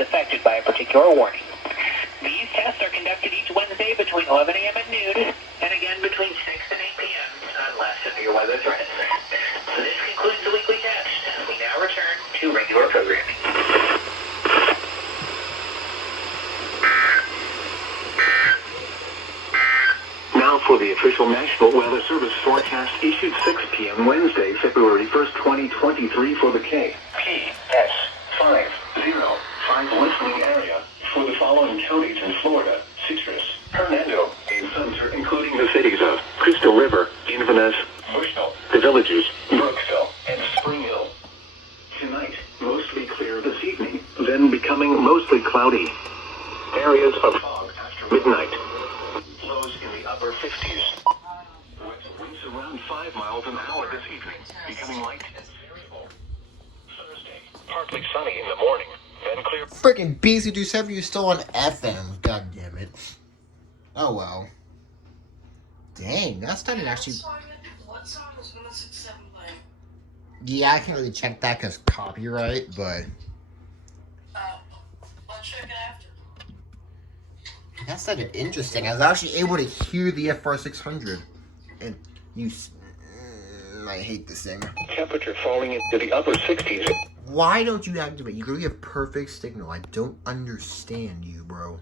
affected by a particular warning. These tests are conducted each Wednesday between 11 a.m. and noon, and again between 6 and 8 p.m. unless severe weather threatens. So this concludes the weekly test. We now return to regular programming. Now for the official National Weather Service forecast issued 6 p.m. Wednesday, February 1st, 2023 for the KPS505 listening area for the following counties in Florida: Citrus, Hernando, and Sumter, including the cities of Crystal River, Inverness, Bushnell, the villages Brooksville, and Spring Hill. Tonight, mostly clear this evening, then becoming mostly cloudy. Areas of fog after midnight. Lows in the upper 50s. Winds around 5 miles an hour this evening, becoming light and variable. Thursday, partly sunny in the morning, then clear. Freaking BC270 is still on FM. God damn it. Oh well. Dang, that's not actually. What song was 167 playing? Yeah, I can't really check that because copyright, but. Let's check it after. That sounded interesting. I was actually able to hear the FR600. And you. I hate this thing. Temperature falling into the upper 60s. Why don't you activate? You really have perfect signal. I don't understand you, bro.